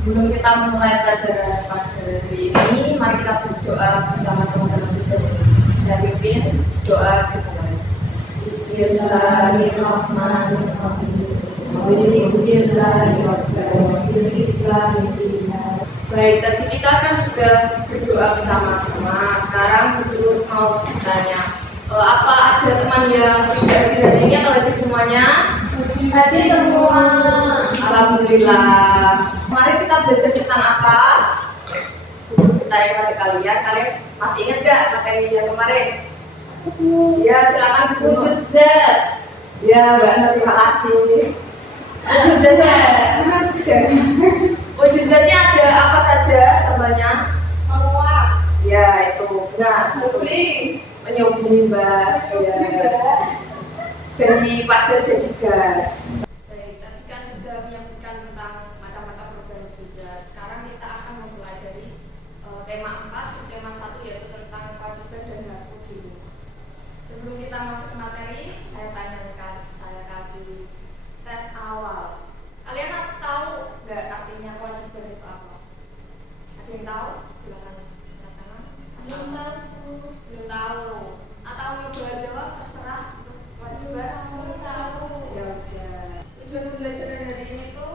Sebelum kita memulai pelajaran pada hari ini, mari kita berdoa bersama-sama dalam kita. Saya pimpin doa kita. Bismillahirrahmanirrahim. Baik, tadi kita kan sudah berdoa bersama-sama. Sekarang dulu mau bertanya, apa ada teman yang tidak hadir hari ini atau hadir semuanya? Hadir semua. Alhamdulillah. Mari kita belajar tentang apa? Bertanya pada kalian masih ingat gak materi yang kemarin? Ya, silakan wujud zat. Ya, Mbak, terima kasih. Wujud zatnya. Wujud zatnya ada apa saja? Contohnya? Menguap. Ya, itu. Nah, menyublim, Mbak. Ya. Daripada jadi gas. Baik, tadi kan sudah menyebutkan tentang macam-macam organisasi zat. Sekarang kita akan mempelajari tema 4, subtema 1, yaitu tentang kewajiban dan hak dulu. Sebelum kita masuk ke materi, saya kasih tes awal. Kalian tahu nggak artinya kewajiban itu apa? Ada yang tahu? Silakan angkat tangan. Belum tahu. Atau mau jawab terserah. Kewajiban? Belum tahu. Ya udah. Tujuan pembelajaran hari ini tuh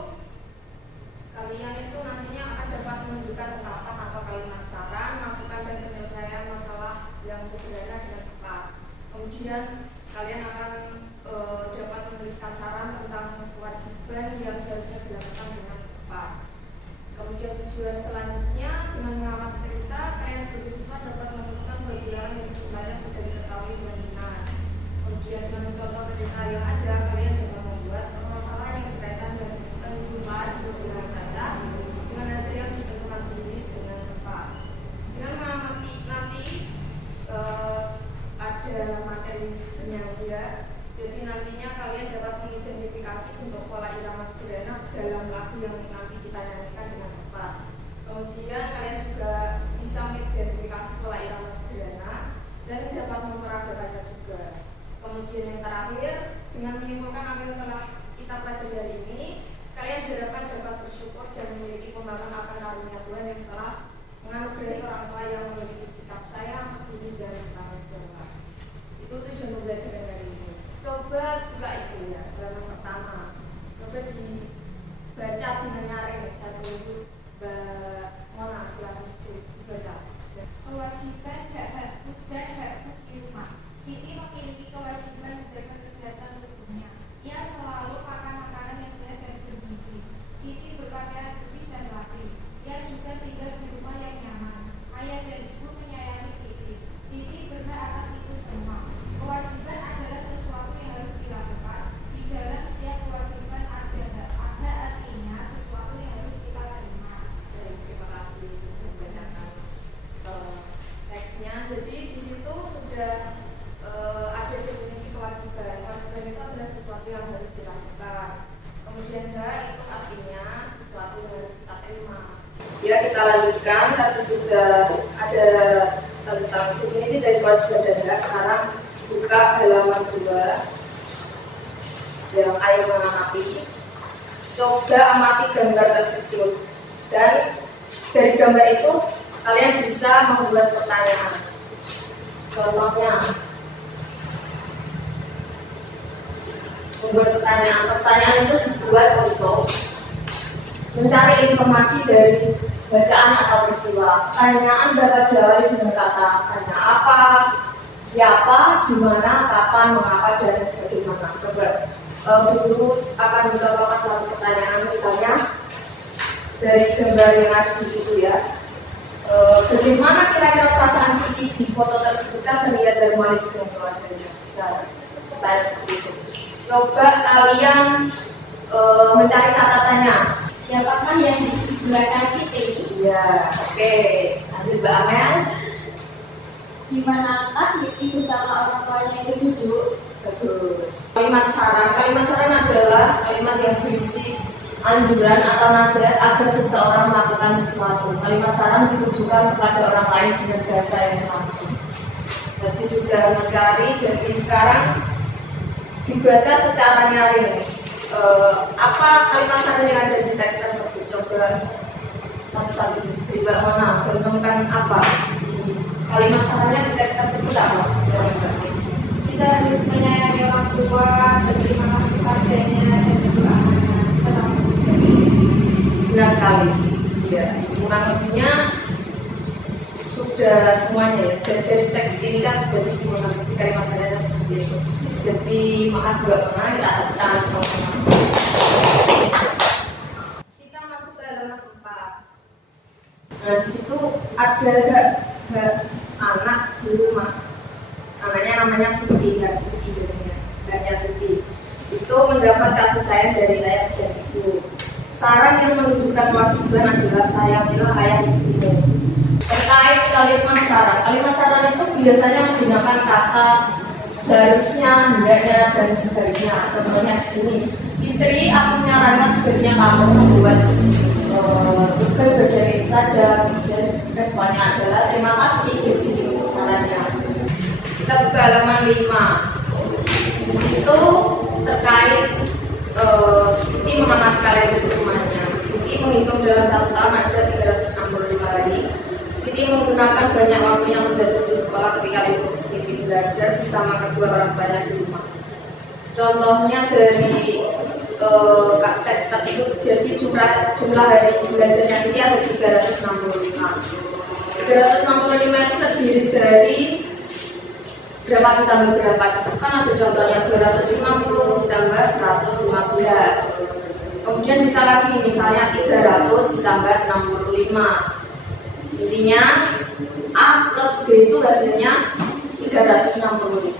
kalian itu nantinya akan dapat menunjukkan ungkapan atau kalimat saran, masukan dan penyelesaian masalah yang sederhana dengan tepat. Kemudian kalian akan dapat menuliskan saran tentang kewajiban yang seharusnya dilakukan dengan tepat. Kemudian tujuan selanjutnya dengan mengamati cerita, kalian sebagai siswa dapat menemukan perbedaan yang sebenarnya sudah diketahui dengan benar. Kemudian dengan mencontoh cerita yang ada, kalian dapat membuat permasalahan yang berkaitan dengan kehidupan perbedaan kaca dengan hasil yang ditentukan sendiri dengan tepat. Dengan mengamati nanti ada materi penyadia, jadi nantinya kalian dapat mengidentifikasi bentuk pola irama sederhana dalam lagu yang nanti kita nyanyikan dengan tepat. Kemudian kalian juga bisa mengidentifikasi pola irama sederhana dan dapat memperagakannya juga. Kemudian yang terakhir, dengan menyimpulkan apa yang telah kita pelajari hari ini, kalian diharapkan dapat bersyukur dan memiliki pemahaman akan karunia Tuhan yang telah menganugerahi orang tua yang memiliki sikap sayang, peduli dan bertanggung jawab. Itu tujuan pembelajaran hari ini. Coba buka itu ya, halaman pertama. Coba dibaca dengan nyaring. Saya tunggu Mbak Mona, silahkan dibaca. Kewajiban dan hak di rumah. Siti memiliki kewajiban menjaga kesehatan tubuhnya. Ia selalu makan makanan yang sehat dan bergizi. Siti berpakaian bersih dan rapi. Ia juga tinggal di rumah yang nyaman. Ayah dan ibu menyayangi Siti. Siti berhak atas itu semua. Kewajiban adalah sesuatu yang harus dilakukan. Di dalam setiap kewajiban ada artinya sesuatu yang harus kita terima. Baik, terima kasih sudah membacakan teksnya. Jadi di situ sudah ada definisi kewajiban. Kewajiban itu adalah sesuatu yang harus dilakukan. Kemudian hak itu artinya sesuatu yang harus kita terima. Ya, kita lanjutkan. Tadi sudah ada tentang definisi dari kewajiban dan hak. Sekarang buka halaman 2 yang ayo mengamati. Coba amati gambar tersebut dan dari gambar itu kalian bisa membuat pertanyaan. Contohnya membuat pertanyaan itu dibuat untuk mencari informasi dari bacaan atau peristiwa. Pertanyaan dapat diawali dengan kata tanya apa, siapa, di mana, kapan, mengapa, dan bagaimana. Coba guru akan mencontohkan satu pertanyaan, misalnya dari gambar yang ada di situ ya. Bagaimana kira-kira perasaan Siti di foto tersebut kan terlihat dari manis dan keluarganya. Bisa bertanya seperti itu. Coba kalian mencari kata tanya. Siapakah yang di belakang Siti? Ya, oke. Lanjut Mbak Amel. Di manakah Siti bersama orang tuanya itu duduk? Bagus. Kalimat saran adalah kalimat yang berisi anjuran atau nasihat agar seseorang melakukan sesuatu. Kalimat saran ditujukan kepada orang lain dengan bahasa yang sama. Jadi sudah mencari, jadi sekarang dibaca secara nyaring. Apa kalimat saran yang ada di teks tersebut? Coba satu-satu. Coba mana? Contohkan apa? Di kalimat sarannya di teks tersebut apa? Kita harus menyayangi orang tua, berterima kasih padanya, dan berdoanya. Benar sekali. Ya, kurang lebihnya sudah semuanya ya. Dari teks ini kan sudah disimpulkan di kalimat sarannya seperti itu. Jadi makasih Mbak Mona, kita tangan sama-sama. Kita masuk ke halaman 4. Nah, di situ ada anak di rumah. Anaknya namanya Siti, jadinya. Kakaknya Siti. Itu mendapat kasih sayang dari ayah dan ibu. Saran yang menunjukkan kewajiban adalah sayangilah ayah ibu. Terkait kalimat saran itu biasanya menggunakan kata seharusnya, hendaknya, dan sebagainya. Contohnya di sini, Fitri, aku menyarankan sebaiknya kamu membuat tugas bagian ini saja. Kemudian responnya adalah terima kasih Fitri untuk sarannya. Kita buka halaman 5. Di situ terkait Siti mengamati kalian di rumahnya. Siti menghitung dalam 1 tahun ada 365 hari. Siti menggunakan banyak waktu yang belajar di sekolah ketika libur. Siti belajar bersama kedua orang tuanya di rumah. Contohnya dari teks tersebut, jadi jumlah hari belajarnya Siti ada 365. 365 itu terdiri dari berapa ditambah berapa, kan ada contohnya 250 ditambah 115. Kemudian bisa lagi misalnya 300 ditambah 65. Intinya A plus B itu hasilnya 365.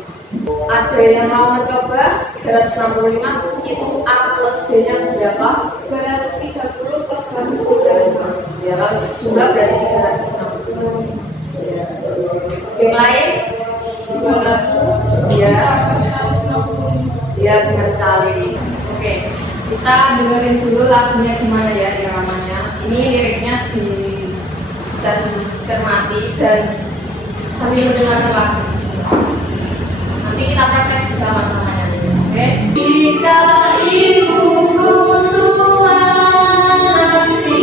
Ada yang mau mencoba 365 itu A plus B nya berapa? 230 plus 135. Ya kan jumlah berarti 360. Ya. Yang lain 200 ya. 165. Ya benar sekali. Oke, kita dengerin dulu lagunya gimana ya iramanya. Ini liriknya bisa dicermati dan sambil mendengarkan lagu. Nanti kita praktek bersama-sama ya. Oke. Jika ibuku tua nanti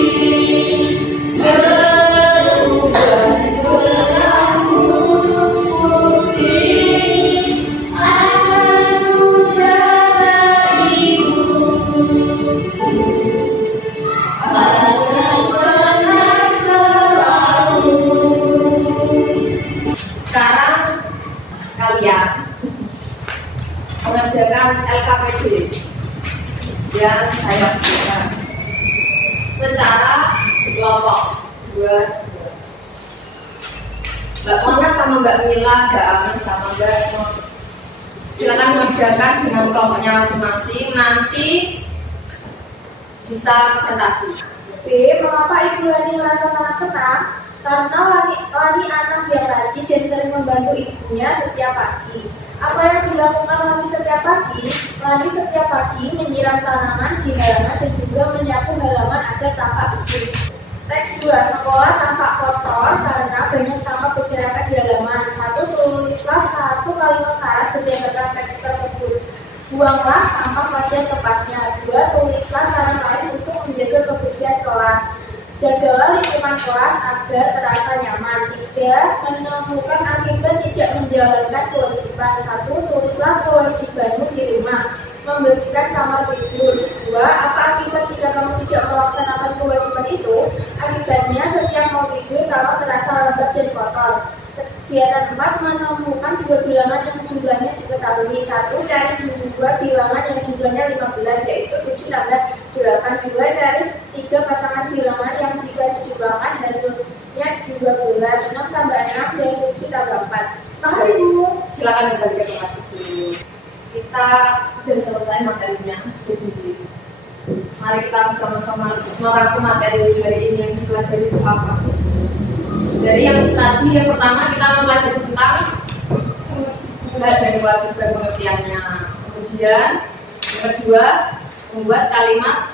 berubah gelang putih, akan ku jaga ibuku agar senang selalu. Sekarang kalian mengerjakan LKPD yang saya berikan secara kelompok 2. Mbak Mona sama Mbak Mila, Mbak Amin sama Mbak Mon, silakan mengerjakan dengan kelompoknya masing-masing. Nanti bisa presentasi. B. Mengapa Ibu Lani merasa sangat senang? Karena Lani anak yang rajin dan sering membantu ibunya setiap pagi. Apa yang dilakukan Lani setiap pagi? Lani setiap pagi menyiram tanaman di halaman dan juga menyapu halaman agar tampak bersih. Teks 2. Sekolah tampak kotor karena banyak sampah berserakan di halaman. 1. Tulislah 1 kalimat saran berdasarkan teks tersebut. Buanglah sampah pada tempatnya. 2. Tulislah saran lain untuk menjaga kebersihan kelas. Jagalah lingkungan kelas agar terasa nyaman. 3. Menemukan akibat tidak menjalankan kewajiban. 1. Tulislah kewajibanmu di rumah. Membersihkan kamar tidur. 2. Apa akibat jika kamu tidak melaksanakan kewajiban itu? Akibatnya setiap mau tidur kamu terasa lembab dan kotor. Kegiatan 4. Menemukan 2 bilangan yang jumlahnya diketahui. 1. Cari 2 bilangan yang jumlahnya 15, yaitu 7 tambah 8. 2. Cari 3 pasangan bilangan yang jika dijumlahkan hasilnya 12. 6 tambah 6 dan 7 tambah 4. Makasih Bu. Silakan kembali ke tempat dulu. Kita sudah selesai materinya. Jadi mari kita bersama-sama merangkum materi hari ini yang dipelajari itu apa sih? Dari yang tadi, yang pertama kita mempelajari tentang mulai dari wajib dan pengertiannya. Kemudian yang kedua, membuat kalimat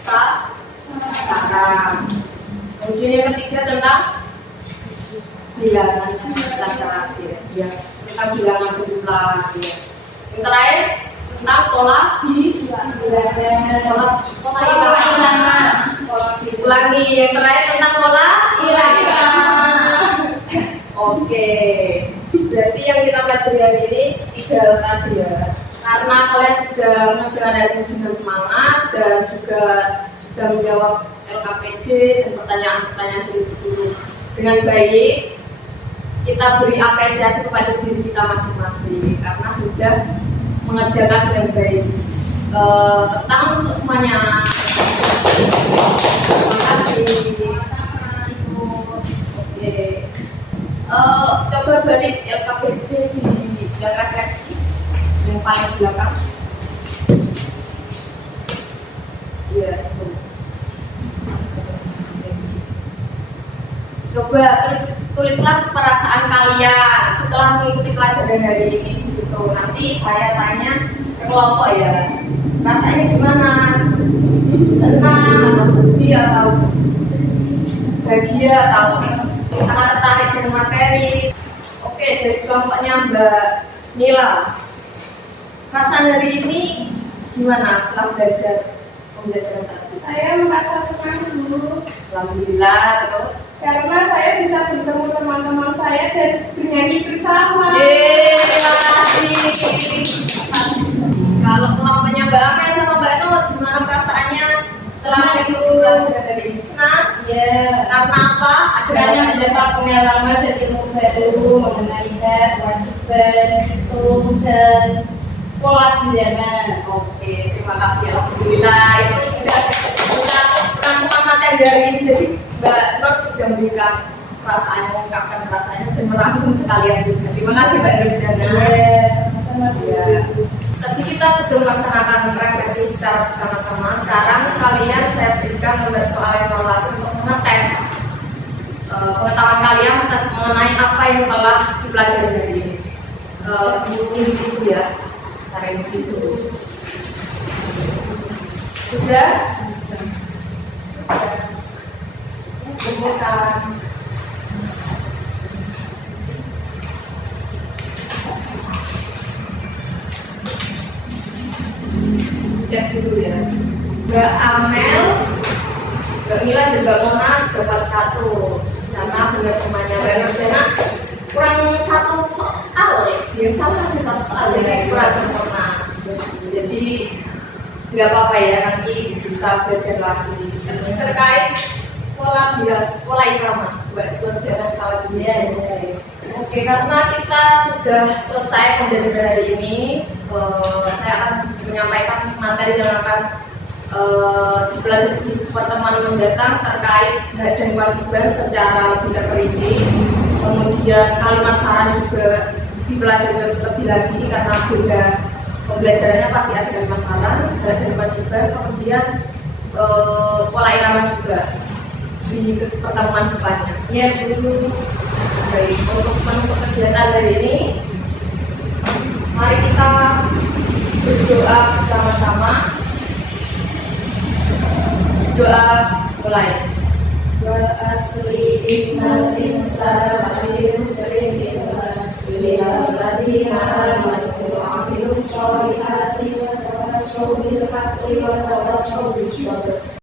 saran. Kemudian yang ketiga tentang bilangan syarat ya. Tentang bilangan jumlah ya. Yang terakhir tentang pola bilangan. Pola bilangan. Ulangi, yang terakhir tentang pola irama. Oke, berarti yang kita pelajari hari ini 3 hal tadi ya. Karena kalian sudah mengajarkan hari ini dengan semangat dan juga sudah menjawab LKPD dan pertanyaan-pertanyaan dari guru dengan baik, kita beri apresiasi kepada diri kita masing-masing karena sudah mengerjakan dengan baik. Tentang untuk semuanya. Terima kasih. Oke. Coba balik LKPD di yang refleksi yang paling belakang. Iya. Coba tulislah perasaan kalian setelah mengikuti pelajaran hari ini di situ. Nanti saya tanya ke kelompok ya. Rasanya gimana? Senang atau sedih atau bahagia atau sangat tertarik dengan materi? Oke, dari kelompoknya Mbak Mila. Perasaan hari ini gimana setelah belajar pembelajaran tadi? Saya merasa senang dulu Alhamdulillah, terus karena saya bisa bertemu teman-teman saya dan bernyanyi bersama. yeay, terima kasih. Kalau kelompoknya Mbak Amel sama Mbak Nur, gimana perasaannya setelah mengikuti pelajaran dari ini? Senang? Ya, Karena apa? karena mendapat pengalaman dan ilmu baru mengenai hak, kewajiban, hukum dan pola pidana. Oke, terima kasih. Alhamdulillah itu sudah rangkuman materi dari ini. Jadi Mbak Nur sudah memberikan perasaannya, mengungkapkan perasaannya dan merangkum sekalian juga. Terima kasih Mbak Nurjana. Ya, sama-sama. Ya. Tadi kita sudah melaksanakan refleksi secara bersama-sama. Sekarang kalian saya berikan beberapa soal evaluasi untuk mengetes pengetahuan kalian mengenai apa yang telah dipelajari dari ini. Individu ya, secara individu. Sudah? Bukan. Cek dulu ya. Mbak Amel, Mbak Mila dan Mbak Mona dapat 100 karena benar semuanya. Mbak Nurjana kurang 1 soal ya. Yang salah ada 1 soal jadi kurang sempurna. Jadi nggak apa-apa ya, nanti bisa belajar lagi. Dan terkait pola irama, Mbak Nurjana salah di sini. Oke, karena kita sudah selesai pembelajaran hari ini, saya akan menyampaikan materi yang akan dipelajari di pertemuan mendatang terkait hak dan kewajiban secara lebih terperinci. Kemudian kalimat saran juga dipelajari lebih lagi karena beda pembelajarannya pasti ada kalimat saran, hak dan kewajiban, kemudian pola irama juga di pertemuan depannya. Ya, dulu. Baik, untuk menutup kegiatan hari ini, mari kita berdoa bersama-sama. Doa mulai. Wa asri innal insana lafi khusrin illa alladziina aamanu wa 'amilus solihati wa tawassaw bil haqqi wa tawassaw bis sabr.